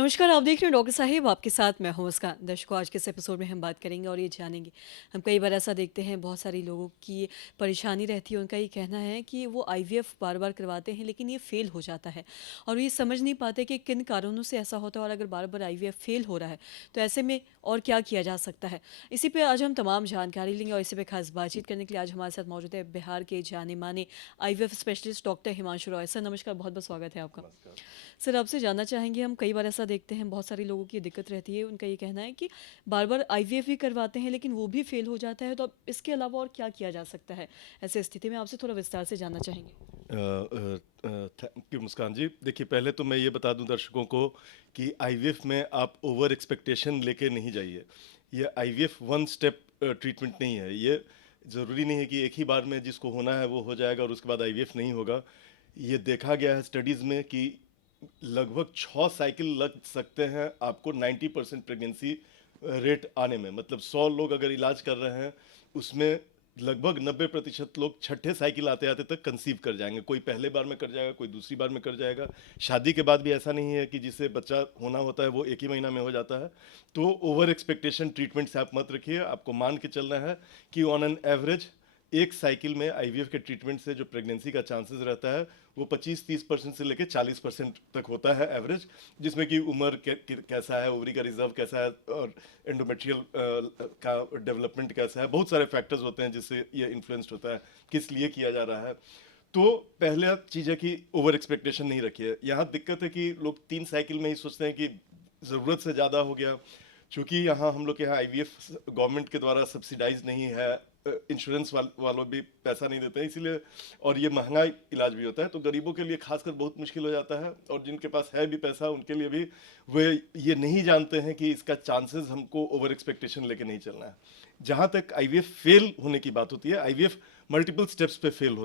नमस्कार, आप देख रहे हैं डॉक्टर साहिब, आपके साथ मैं हूं मुस्कान। दर्शकों, आज के इस एपिसोड में हम बात करेंगे और ये जानेंगे, हम कई बार ऐसा देखते हैं बहुत सारे लोगों की परेशानी रहती है। उनका ये कहना है कि वो आईवीएफ बार-बार करवाते हैं लेकिन ये फ़ेल हो जाता है और ये समझ नहीं पाते कि किन कारणों से ऐसा होता है और अगर बार-बार आईवीएफ फ़ेल हो रहा है, तो ऐसे में और क्या किया जा सकता है? इसी पे आज हम तमाम जानकारी लेंगे और इसी पे खास बातचीत करने के लिए आज हमारे साथ मौजूद है बिहार के जाने-माने IVF specialist doctor Himanshu Roy. Sir नमस्कार, बहुत-बहुत स्वागत है आपका। नमस्कार। सर आपसे जानना चाहेंगे, हम कई बार ऐसा देखते हैं बहुत सारे लोगों की ये दिक्कत रहती है, उनका ये कहना है कि बार-बार आईवीएफ भी करवाते हैं लेकिन वो भी फेल हो जाता है, तो अब इसके अलावा और क्या किया जा सकता है? ऐसे स्थिति में आपसे थोड़ा विस्तार से जानना चाहेंगे। थैंक यू मुस्कान जी। देखिए, पहले तो मैं ये बता दूं दर्शकों को कि आईवीएफ में आप ओवर एक्सपेक्टेशन लेके नहीं जाइए। ये आईवीएफ वन स्टेप ट्रीटमेंट नहीं है। ये ज़रूरी नहीं है कि एक ही बार में जिसको होना है वो हो जाएगा और उसके बाद आईवीएफ नहीं होगा। ये देखा गया है स्टडीज़ में कि लगभग 6 साइकिल लग सकते हैं आपको 90% प्रेगनेंसी रेट आने में। मतलब 100 लोग अगर इलाज कर रहे हैं, उसमें लगभग 90% लोग छठे साइकिल आते आते तक कंसीव कर जाएंगे। कोई पहले बार में कर जाएगा, कोई दूसरी बार में कर जाएगा। शादी के बाद भी ऐसा नहीं है कि जिसे बच्चा होना होता है वो एक ही महीना में हो जाता है। तो ओवर एक्सपेक्टेशन ट्रीटमेंट से आप मत रखिए। आपको मान के चलना है कि ऑन एन एवरेज एक साइकिल में आईवीएफ के ट्रीटमेंट से जो प्रेगनेंसी का चांसेस रहता है वो 25-30% से लेकर 40% तक होता है एवरेज, जिसमें कि उम्र कैसा है, ओवरी का रिजर्व कैसा है और एंडोमेट्रियल का डेवलपमेंट कैसा है, बहुत सारे फैक्टर्स होते हैं जिससे ये इन्फ्लुएंस्ड होता है किस लिए किया जा रहा है। तो पहले चीज़ है कि ओवर एक्सपेक्टेशन नहीं रखिए। यहाँ दिक्कत है कि लोग 3 साइकिल में ही सोचते हैं कि ज़रूरत से ज़्यादा हो गया। चूँकि यहाँ हम लोग के यहाँ आईवीएफ गवर्नमेंट के द्वारा सब्सिडाइज नहीं है, इंश्योरेंस वालों भी पैसा नहीं देते हैं, इसीलिए और ये महंगा इलाज भी होता है, तो गरीबों के लिए खासकर बहुत मुश्किल हो जाता है। और जिनके पास है भी पैसा उनके लिए भी वे ये नहीं जानते हैं कि इसका चांसेस हमको ओवर एक्सपेक्टेशन लेके नहीं चलना है। जहाँ तक आईवीएफ फेल होने की बात होती है, आईवीएफ मल्टीपल स्टेप्स पे फेल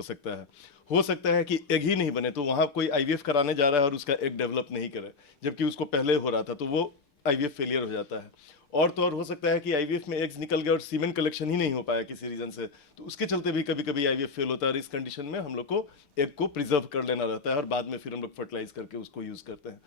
हो सकता है कि एग ही नहीं बने, तो वहाँ कोई आईवीएफ कराने जा रहा है और उसका एग डेवलप नहीं करे, जबकि उसको पहले हो रहा था, तो वो आईवीएफ फेलियर हो जाता है। और तो और हो सकता है कि आईवीएफ में एग्स निकल गए और सीमेन कलेक्शन ही नहीं हो पाया किसी रीजन से, तो उसके चलते भी कभी कभी आईवीएफ फेल होता है। और इस कंडीशन में हम लोग को एग को प्रिजर्व कर लेना रहता है और बाद में फिर हम लोग फर्टिलाइज करके उसको यूज करते हैं।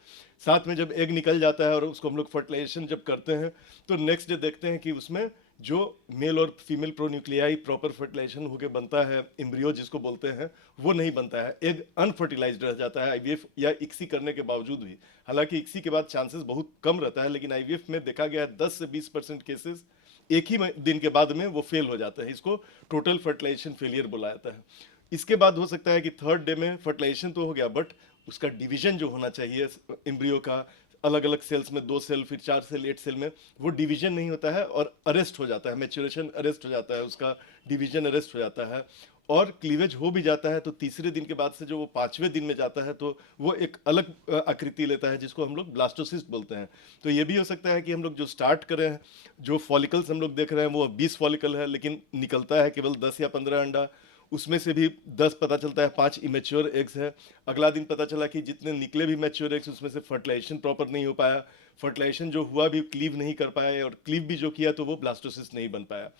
साथ में जब एग निकल जाता है और उसको हम लोग फर्टिलाइजेशन जब करते हैं, तो नेक्स्ट डे देखते हैं कि उसमें जो मेल और फीमेल प्रोन्यूक्लियाई प्रॉपर फर्टिलाइजेशन होकर बनता है, एम्ब्रियो जिसको बोलते हैं, वो नहीं बनता है। एग अनफर्टिलाइज्ड रह जाता है आईवीएफ या इक्सी करने के बावजूद भी। हालांकि इक्सी के बाद चांसेस बहुत कम रहता है, लेकिन आईवीएफ में देखा गया है 10 से 20% केसेस एक ही दिन के बाद में वो फेल हो जाता है। इसको टोटल फर्टिलाइजेशन फेलियर बोला जाता है। इसके बाद हो सकता है कि थर्ड डे में फर्टिलाइजेशन तो हो गया, बट उसका डिवीजन जो होना चाहिए एम्ब्रियो का, अलग अलग सेल्स में 2 सेल फिर 4 सेल 8 सेल में, वो डिवीजन नहीं होता है और अरेस्ट हो जाता है, मैच्योरेशन अरेस्ट हो जाता है, उसका डिवीजन अरेस्ट हो जाता है। और क्लीवेज हो भी जाता है तो तीसरे दिन के बाद से जो वो 5वें दिन में जाता है तो वो एक अलग आकृति लेता है, जिसको हम लोग ब्लास्टोसिस्ट बोलते हैं। तो ये भी हो सकता है कि हम लोग जो स्टार्ट करें हैं, जो फॉलिकल्स हम लोग देख रहे हैं वो 20 फॉलिकल है, लेकिन निकलता है केवल 10 या 15 अंडा। उसमें से भी 10 पता चलता है 5 इमेच्योर एग्स है। अगला दिन पता चला कि जितने निकले भी मैच्योर एग्स, उसमें से फर्टिलाइजेशन प्रॉपर नहीं हो पाया। फर्टिलाइजेशन जो हुआ भी क्लीव नहीं कर पाया, और क्लीव भी जो किया तो वो ब्लास्टोसिस्ट नहीं बन पाया।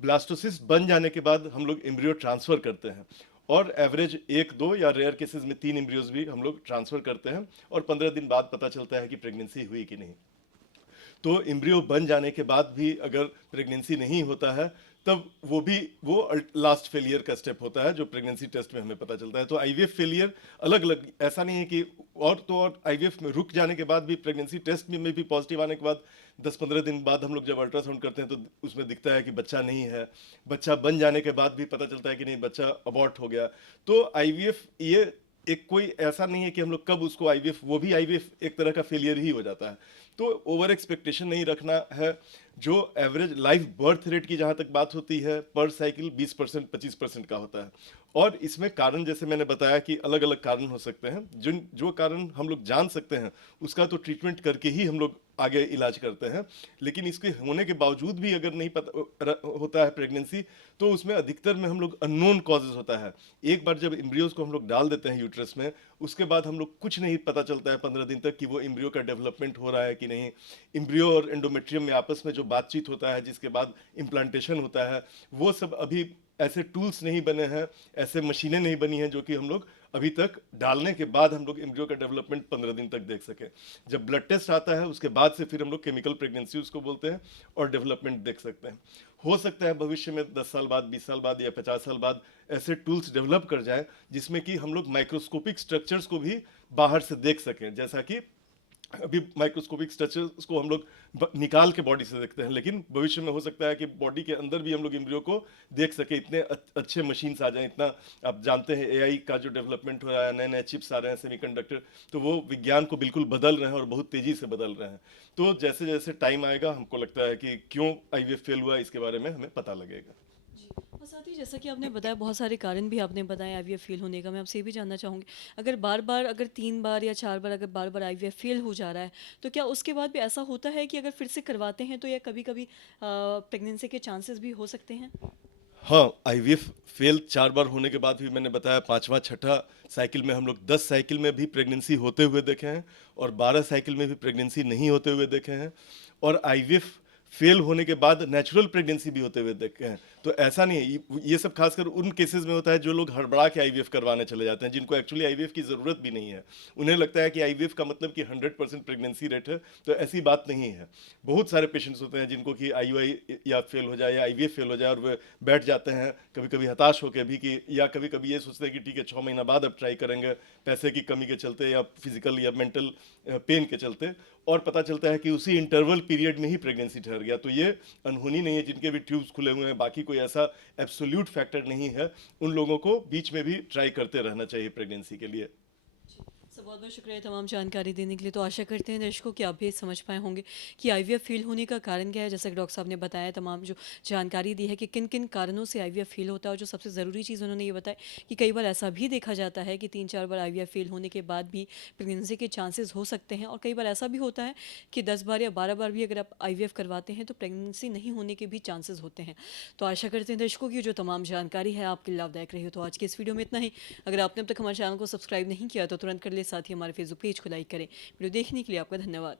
ब्लास्टोसिस्ट बन जाने के बाद हम लोग एम्ब्रियो ट्रांसफर करते हैं, और एवरेज 1-2 या रेयर केसेस में 3 एम्ब्रियोज भी हम लोग ट्रांसफर करते हैं, और 15 दिन बाद पता चलता है कि प्रेगनेंसी हुई कि नहीं। तो एम्ब्रियो बन जाने के बाद भी अगर प्रेगनेंसी नहीं होता है, तब वो लास्ट फेलियर का स्टेप होता है जो प्रेगनेंसी टेस्ट में हमें पता चलता है। तो आईवीएफ फेलियर अलग अलग, ऐसा नहीं है कि और तो और आईवीएफ में रुक जाने के बाद भी प्रेगनेंसी टेस्ट में भी पॉजिटिव आने के बाद 10-15 दिन बाद हम लोग जब अल्ट्रासाउंड करते हैं तो उसमें दिखता है कि बच्चा नहीं है। बच्चा बन जाने के बाद भी पता चलता है कि नहीं, बच्चा अबॉर्ट हो गया। तो आईवीएफ ये एक कोई ऐसा नहीं है कि हम लोग कब उसको आईवीएफ, वो भी आईवीएफ एक तरह का फेलियर ही हो जाता है। तो ओवर एक्सपेक्टेशन नहीं रखना है। जो एवरेज लाइफ बर्थ रेट की जहाँ तक बात होती है, पर साइकिल 20% 25% का होता है। और इसमें कारण जैसे मैंने बताया कि अलग अलग कारण हो सकते हैं। जिन जो कारण हम लोग जान सकते हैं उसका तो ट्रीटमेंट करके ही हम लोग आगे इलाज करते हैं। लेकिन इसके होने के बावजूद भी अगर नहीं पता होता है प्रेगनेंसी, तो उसमें अधिकतर में हम लोग अननोन कॉजेज होता है। एक बार जब एम्ब्रियोज को हम लोग डाल देते हैं यूट्रस में, उसके बाद हम लोग कुछ नहीं पता चलता है 15 दिन तक कि वो एम्ब्रियो का डेवलपमेंट हो रहा है कि नहीं। एम्ब्रियो और एंडोमेट्रियम में आपस में जो बातचीत होता है, जिसके बाद इम्प्लांटेशन होता है, वो सब अभी ऐसे टूल्स नहीं बने हैं, ऐसे मशीनें नहीं बनी हैं जो कि हम लोग अभी तक डालने के बाद हम लोग एम्ब्रियो का डेवलपमेंट 15 दिन तक देख सकें। जब ब्लड टेस्ट आता है उसके बाद से फिर हम लोग केमिकल प्रेगनेंसी उसको बोलते हैं और डेवलपमेंट देख सकते हैं। हो सकता है भविष्य में 10 साल बाद, 20 साल बाद या 50 साल बाद ऐसे टूल्स डेवलप कर जाए जिसमें कि हम लोग माइक्रोस्कोपिक स्ट्रक्चर्स को भी बाहर से देख सकें। जैसा कि अभी माइक्रोस्कोपिक स्ट्रक्चर्स को हम लोग निकाल के बॉडी से देखते हैं, लेकिन भविष्य में हो सकता है कि बॉडी के अंदर भी हम लोग एम्ब्रियो को देख सके। इतने अच्छे मशीन्स आ जाएं, इतना आप जानते हैं एआई का जो डेवलपमेंट हो रहा है, नए नए चिप्स आ रहे हैं, सेमीकंडक्टर, तो वो विज्ञान को बिल्कुल बदल रहे हैं और बहुत तेजी से बदल रहे हैं। तो जैसे जैसे टाइम आएगा हमको लगता है कि क्यों आईवीएफ फेल हुआ इसके बारे में हमें पता लगेगा। जी। और साथ ही जैसा कि आपने बताया बहुत सारे कारण भी आपने बताए आईवीएफ फेल होने का, मैं आपसे ये भी जानना चाहूँगी, अगर बार-बार अगर 3 बार या 4 बार अगर बार-बार आईवीएफ फेल हो जा रहा है, तो क्या उसके बाद भी ऐसा होता है कि अगर फिर से करवाते हैं तो या कभी-कभी प्रेगनेंसी के चांसेस भी हो सकते हैं? हाँ, आईवीएफ फेल 4 बार होने के बाद भी मैंने बताया 5वां, छठा साइकिल में हम लोग 10 साइकिल में भी प्रेगनेंसी होते हुए देखे हैं और 12 साइकिल में भी प्रेगनेंसी नहीं होते हुए देखे हैं और आईवीएफ फेल होने के बाद नेचुरल प्रेगनेंसी भी होते हुए देखे हैं। तो ऐसा नहीं है, ये सब खासकर उन केसेस में होता है जो लोग हड़बड़ा के आईवीएफ करवाने चले जाते हैं, जिनको एक्चुअली आईवीएफ की ज़रूरत भी नहीं है। उन्हें लगता है कि आईवीएफ का मतलब कि 100% प्रेगनेंसी रेट है, तो ऐसी बात नहीं है। बहुत सारे पेशेंट्स होते हैं जिनको कि आईयूआई या फेल हो जाए या आईवीएफ फेल हो जाए और वे बैठ जाते हैं कभी-कभी हताश होकर भी कि, या कभी-कभी ये सोचते हैं कि ठीक है 6 महीना बाद अब ट्राई करेंगे, पैसे की कमी के चलते या फिजिकल या मेंटल पेन के चलते, और पता चलता है कि उसी इंटरवल पीरियड में ही प्रेगनेंसी ठहर गया। तो ये अनहोनी नहीं है, जिनके भी ट्यूब्स खुले हुए हैं, बाकी कोई ऐसा एब्सोल्यूट फैक्टर नहीं है। उन लोगों को बीच में भी ट्राई करते रहना चाहिए प्रेगनेंसी के लिए। सो बहुत बहुत शुक्रिया तमाम जानकारी देने के लिए। तो आशा करते हैं दर्शकों कि आप भी समझ पाए होंगे कि आईवीएफ फेल होने का कारण क्या है। जैसा कि डॉक्टर साहब ने बताया, तमाम जो जानकारी दी है कि किन किन कारणों से आईवीएफ फेल होता है, और जो सबसे ज़रूरी चीज़ उन्होंने ये बताया कि कई बार ऐसा भी देखा जाता है कि 3-4 बार आईवीएफ फेल होने के बाद भी प्रेगनेंसी के चांसेस हो सकते हैं, और कई बार ऐसा भी होता है कि 10 बार या 12 बार भी अगर आप आईवीएफ करवाते हैं तो प्रेगनेंसी नहीं होने के भी चांसेस होते हैं। तो आशा करते हैं दर्शकों की जो तमाम जानकारी है आपके लिए लाभदायक रही हो। तो आज के इस वीडियो में इतना ही। अगर आपने अब तक हमारे चैनल को सब्सक्राइब नहीं किया तो तुरंत कर ले, साथ ही हमारे फेसबुक पेज को लाइक करें। वीडियो देखने के लिए आपका धन्यवाद।